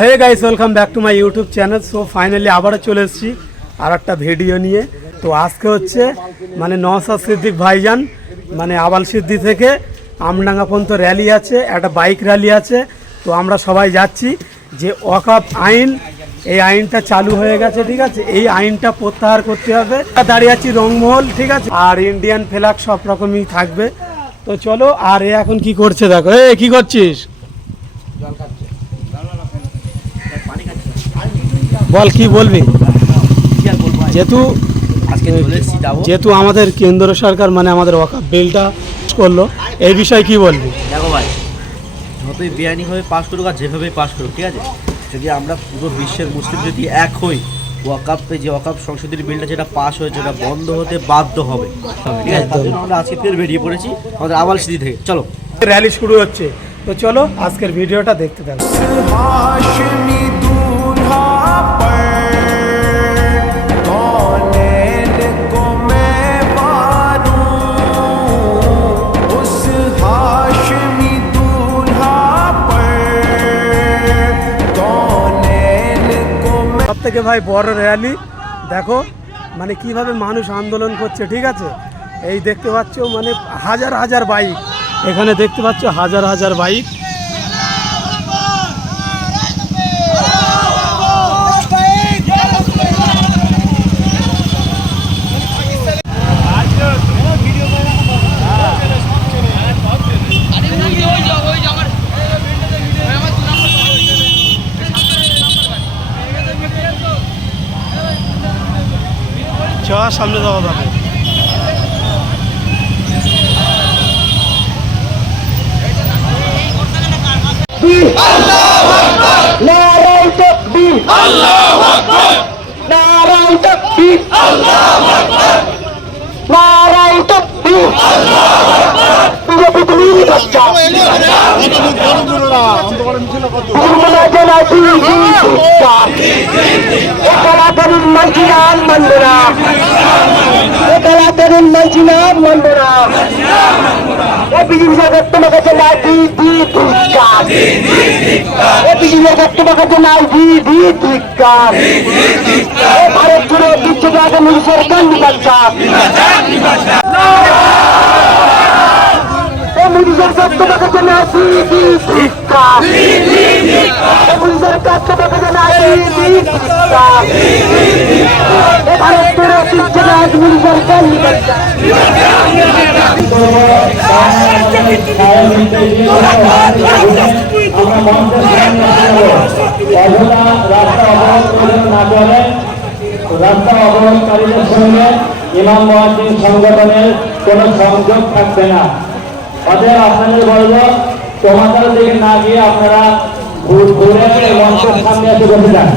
Hey guys welcome back to my YouTube channel. So finally आबारो चले एसेছি আর একটা ভিডিও নিয়ে। তো আজকে হচ্ছে মানে নওশাদ সিদ্দিক ভাইজান মানে আবালসিদ্ধি থেকে আমডাঙ্গা পর্যন্ত র্যালি আছে, একটা বাইক র্যালি আছে। তো আমরা সবাই যাচ্ছি যে ওয়াকফ আইন, এই আইনটা চালু হয়ে গেছে, ঠিক আছে, এই আইনটা প্রত্যাহার করতে হবে। দাঁড়িয়ে আছি রংমহল, ঠিক আছে, আর ইন্ডিয়ান ফ্ল্যাগ সব রকমই থাকবে। তো চলো। আর এ এখন কি করছে দেখো। এ কি করছিস? বল কি বলবি? যেহেতু আমাদের কেন্দ্র সরকার মানে আমাদের ওয়াকফ বিলটা করলো, এই বিষয়ে কি বলবি? দেখো ভাই, যতই বেআইনি ভাবে পাস করুক আর যেভাবে পাস করুক, ঠিক আছে, যদি আমরা পুরো বিশ্বের মুসলিম যদি এক হই, ওয়াকফে যে ওয়াকফ সংশোধনী বিলটা যেটা পাস হয়েছে ওটা বন্ধ হতে বাধ্য হবে, ঠিক আছে। তার জন্য আমরা আজকে ফের বেরিয়ে পড়েছি আমাদের আবালসিদ্ধি থেকে। চলো, র্যালি শুরু হচ্ছে। তো চলো আজকের ভিডিওটা দেখতে থাকো। থেকে ভাই বড় র্যালি দেখো, মানে কিভাবে মানুষ আন্দোলন করছে, ঠিক আছে। এই দেখতে পাচ্ছ মানে হাজার হাজার বাইক, এখানে দেখতে পাচ্ছ হাজার হাজার বাইক। সামনে যাওয়া যাবে। ভারত জুড়ে বিচ্ছেদ আগামী সরকার নির্বাচন মোদী সরকার তোমাকে জানাই মোদী সরকার তোমাকে জানাই ভারত জুড়ে বিচ্ছেদ আগামী সরকার নির্বাচন। রাস্তা অবরোধকারীদের সঙ্গে ইমাম মুয়াজ্জিন সংগঠনের কোনো সংযোগ থাকবে না। অতএব আপনাদের বলব, তোমাদের দিকে না গিয়ে আপনারা ঘুরে মঞ্চের সামনে এসে বসে যান।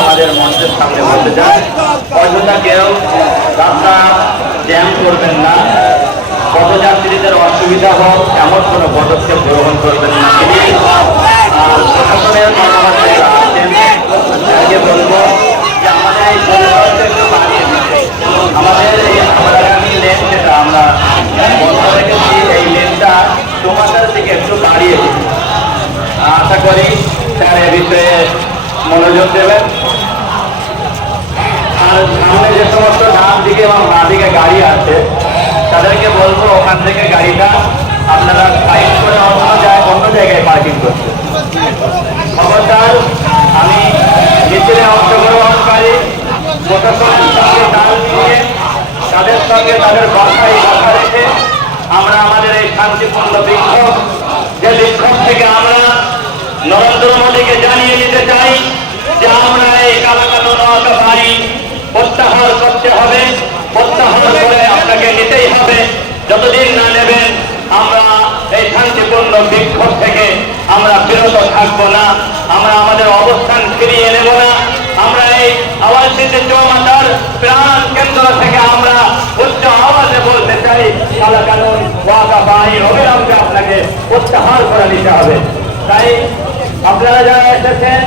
আমাদের মঞ্চের সামনে বসে যান। অযথা কেউ রাস্তা জ্যাম করবেন না, পথযাত্রীদের অসুবিধা হোক এমন কোনো পদক্ষেপ গ্রহণ করবেন না। প্রশাসনের আগে বলবো যে আমাদের এই আগামী লেন যেটা আমরা বন্ধ রেখেছি, এই লেনটা তোমাদের দিকে একটু দাঁড়িয়ে আশা করি স্যার এ বিষয়ে মনোযোগ দেবেন। আর সামনে যে সমস্ত ডান দিকে এবং বাঁ দিকে গাড়ি আছে তাদেরকে বলবো ওখান থেকে গাড়িটা আপনারা সাইড করে অন্য জায়গায় পার্কিং করতে। খবরদার, আমি মিছিলে অংশগ্রহণকারী প্রশাসনের সঙ্গে তাল মিলিয়ে তাদের সঙ্গে তাদের কথায় কথা রেখে আমরা আমাদের এই শান্তিপূর্ণ বিক্ষোভ, যে বিক্ষোভ থেকে আমরা নরেন্দ্র মোদীকে জানিয়ে দিতে চাই যে আমরা এই কালাকানুন নওয়াকাপ আইন প্রত্যাহার করতে হবে, প্রত্যাহার করে আপনাকে নিতেই হবে। যতদিন না নেবেন আমরা এই শান্তিপূর্ণ বিক্ষোভ থেকে আমরা বিরত থাকবো না, আমরা আমাদের অবস্থান ফিরিয়ে নেব না। আমরা এই আওয়াজ দিতে চৌমাথার প্রাণ কেন্দ্র থেকে আমরা উচ্চ আওয়াজে বলতে চাই কালাকানুন ওয়াকাফ আইন অবিলম্বে আপনাকে প্রত্যাহার করে নিতে হবে। তাই আপনারা যারা এসেছেন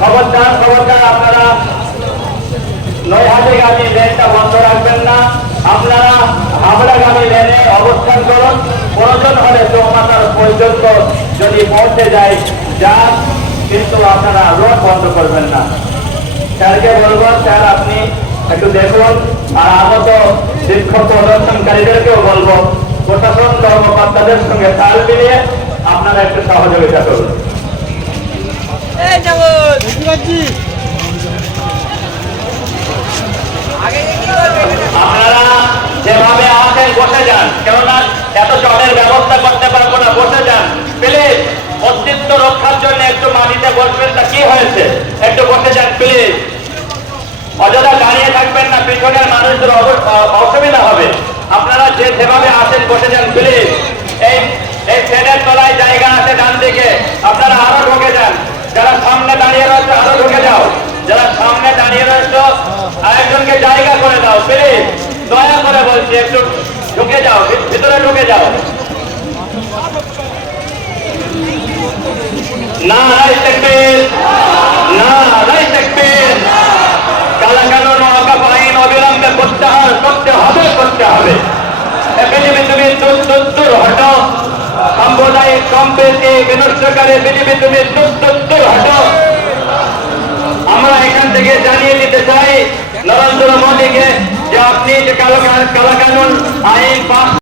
খবরদার আপনারা নৈহাটিগামী লেনটা বন্ধ রাখবেন না, আপনারা হাবড়াগামী লেনে অবস্থান করুন। প্রয়োজন হলে চৌমাথার পর্যন্ত যদি পৌঁছে যায় যান, কিন্তু আপনারা রোড বন্ধ করবেন না। স্যারকে বলবো, স্যার আপনি একটু দেখুন, আর আগত বিক্ষোভ প্রদর্শনকারীদেরকেও বলবো প্রশাসন কর্মকর্তাদের সঙ্গে তাল মিলিয়ে আপনারা একটু সহযোগিতা করুন। আপনারা যেভাবে আসেন বসে যান, কেননা এত জলের ব্যবস্থা করতে পারবো না, বসে যান প্লিজ। অস্তিত্ব রক্ষার জন্য একটু মাটিতে বসবেন না, কি হয়েছে একটু বসে যান প্লিজ। অযথা দাঁড়িয়ে থাকবেন না, পিছনের মানুষদের অসুবিধা হবে। আপনারা যেভাবে আসেন বসে যান প্লিজ। এই ট্রেনের তলায় জায়গা আছে ডান দিকে, আপনারা আরো ঢুকে যান। যারা সামনে দাঁড়িয়ে রয়েছে আরো ঢুকে যাও, যারা সামনে দাঁড়িয়ে রয়েছে আরেকজনকে জায়গা করে দাও প্লিজ, দয়া করে বলছি একটু ঢুকে যাও, ভিতরে ঢুকে যাও। না কালাকানুন ওয়াকাফ আইন অবিলম্বে প্রত্যাহার করতে হবে। বিজেপি তুমি দূর হটো, সাম্প্রদায়িক সম্প্রীতি বিনষ্টকারী বিজেপি তুমি দূর হটো। আমরা এখান থেকে জানিয়ে দিতে চাই নরেন্দ্র মোদীকে যে আপনি যে কালাকানুন আইন পাস